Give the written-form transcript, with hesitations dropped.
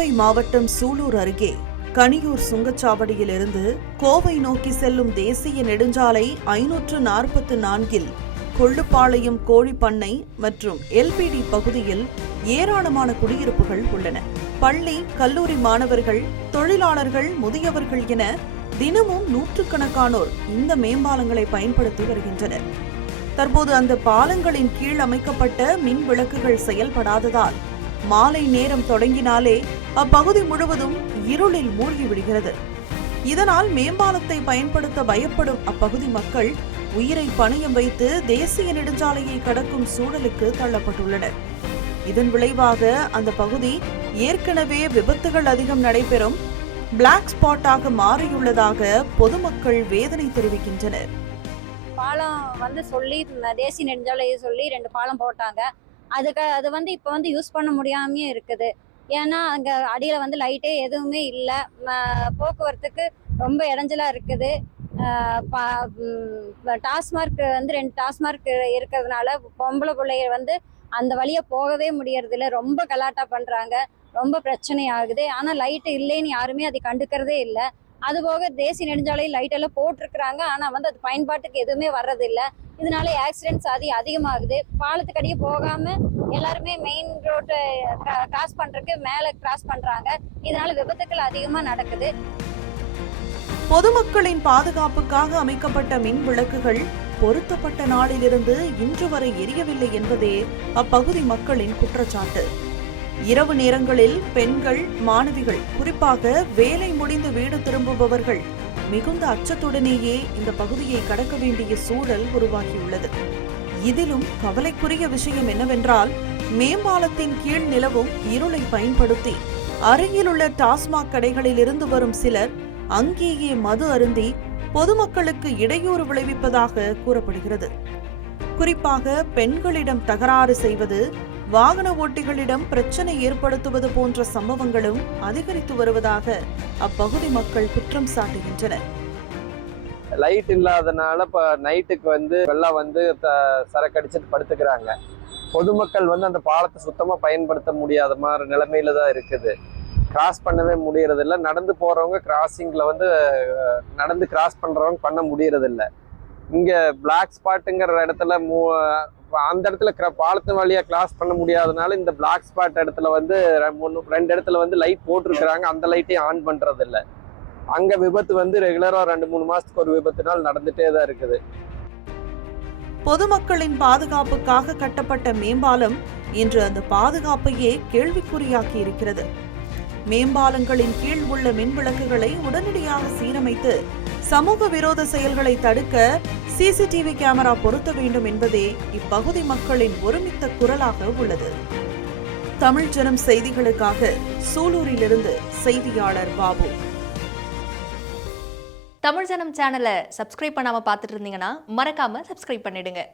கோவை மாவட்டம் சூலூர் அருகே கனியூர் சுங்கச்சாவடியிலிருந்து கோவை நோக்கி செல்லும் தேசிய நெடுஞ்சாலை 544 கொள்ளுப்பாளையம் கோழிப்பண்ணை மற்றும் எல்பிடி பகுதியில் ஏராளமான குடியிருப்புகள் உள்ளன. பள்ளி, கல்லூரி மாணவர்கள், தொழிலாளர்கள், முதியவர்கள் என தினமும் நூற்றுக்கணக்கானோர் இந்த மேம்பாலங்களை பயன்படுத்தி வருகின்றனர். தற்போது அந்த பாலங்களின் கீழ் அமைக்கப்பட்ட மின் விளக்குகள் செயல்படாததால் மாலை நேரம் தொடங்கினாலே அப்பகுதி முழுவதும் இருளில் மூழ்கிவிடுகிறது. இதனால் மேம்பாலத்தை பயன்படுத்த பயப்படும் அப்பகுதி மக்கள் உயிரை பணயம் வைத்து தேசிய நெடுஞ்சாலையை கடக்கும் சூழலுக்கு தள்ளப்பட்டுள்ளனர். இதன் விளைவாக அந்த பகுதி ஏற்கனவே விபத்துகள் அதிகம் நடைபெறும் பிளாக் ஸ்பாட்டாக மாறியுள்ளதாக பொதுமக்கள் வேதனை தெரிவிக்கின்றனர். பாலம் சொல்லி தேசிய நெடுஞ்சாலையை சொல்லி 2 பாலம் போட்டாங்க. அது இப்போ யூஸ் பண்ண முடியாமையே இருக்குது. ஏன்னா அங்கே அடியில் லைட்டே எதுவுமே இல்லை. போக்குவரத்துக்கு ரொம்ப இடைஞ்சலா இருக்குது. டாஸ்மார்க் 2 டாஸ்மார்க் இருக்கிறதுனால பொம்பளை பிள்ளைங்க அந்த வழியை போகவே முடியறதில்ல. ரொம்ப கலாட்டா பண்றாங்க, ரொம்ப பிரச்சனை ஆகுது. ஆனால் லைட்டு இல்லைன்னு யாருமே அதை கண்டுக்கிறதே இல்லை. அதுபோக தேசிய நெடுஞ்சாலையில் லைட் எல்லாம் போட்டிருக்கிறாங்க, ஆனால் அது பயன்பாட்டுக்கு எதுவுமே வர்றதில்லை. இதனால ஆக்சிடென்ட்ஸ் அதிகமாகுது. பாலத்துக்கடியே போகாம எல்லாருமே மெயின் ரோட்டை கிராஸ் பண்றதுக்கு மேலே கிராஸ் பண்றாங்க. இதனால விபத்துக்கள் அதிகமாக நடக்குது. பொதுமக்களின் பாதுகாப்புக்காக அமைக்கப்பட்ட மின் விளக்குகள் பொருத்தப்பட்ட நாளிலிருந்து இன்று வரை எரியவில்லை என்பதே அப்பகுதி மக்களின் குற்றச்சாட்டு. இரவு நேரங்களில் பெண்கள், மாணவிகள், குறிப்பாக வேலை முடிந்து வீடு திரும்புபவர்கள் மிகுந்த அச்சத்துடனேயே இந்த பகுதியை கடக்க வேண்டிய சூழல் உருவாகியுள்ளது. இதிலும் கவலைக்குரிய விஷயம் என்னவென்றால், மேம்பாலத்தின் கீழ் நிலவும் இருளை பயன்படுத்தி அருகிலுள்ள டாஸ்மாக் கடைகளில் இருந்து வரும் சிலர் அங்கேயே மது அருந்தி பொதுமக்களுக்கு இடையூறு விளைவிப்பதாக கூறப்படுகிறது. குறிப்பாக பெண்களிடம் தகராறு செய்வது, வாகன ஓட்டிகளிடம் பிரச்சனை ஏற்படுத்துவது போன்ற சம்பவங்களும் அதிகரித்து வருவதாக அப்பகுதி மக்கள் குற்றம் சாட்டுகின்றனர். லைட் இல்லாதனால இப்ப நைட்டுக்கு வெள்ளம் சரக்கடிச்சிட்டு படுத்துக்கிறாங்க. பொதுமக்கள் அந்த பாலத்தை சுத்தமா பயன்படுத்த முடியாத மாதிரி நிலைமையில தான் இருக்குது. கிராஸ் பண்ணவே முடியறதில்ல. நடந்து போறவங்க கிராசிங்ல நடந்து கிராஸ் பண்றவங்க பண்ண முடியறதில்ல. இங்க பிளாக் ஸ்பாட்டுங்கிற இடத்துல அந்த இடத்துல பாலத்து வழியா கிராஸ் பண்ண முடியாதனால இந்த பிளாக் ஸ்பாட் இடத்துல 2 இடத்துல லைட் போட்டிருக்கிறாங்க. அந்த லைட்டையும் ஆன் பண்றது இல்லை. அங்க விபத்து ரெகுலரா 2-3 மாசத்துக்கு ஒரு விபத்துனால் நடந்துட்டே தான் இருக்குது. பொதுமக்களின் பாதுகாப்புக்காக கட்டப்பட்ட மேம்பாலம் இன்று அந்த பாதுகாப்பையே கேள்விக்குறியாக்கி இருக்கிறது. மேம்பாலங்களின் கீழ் உள்ள மின் விளக்குகளை உடனடியாக சீரமைத்து சமூக விரோத செயல்களை தடுக்க சிசிடிவி கேமரா பொருத்த வேண்டும் என்பதே இப்பகுதி மக்களின் ஒருமித்த குரலாக உள்ளது. தமிழ் ஜனம் செய்திகளுக்காக சூலூரிலிருந்து செய்தியாளர் பாபு. தமிழ் ஜனம் சேனலை சப்ஸ்கிரைப் பண்ணாம பார்த்துட்டு இருந்தீங்கன்னா மறக்காம சப்ஸ்கிரைப் பண்ணிடுங்க.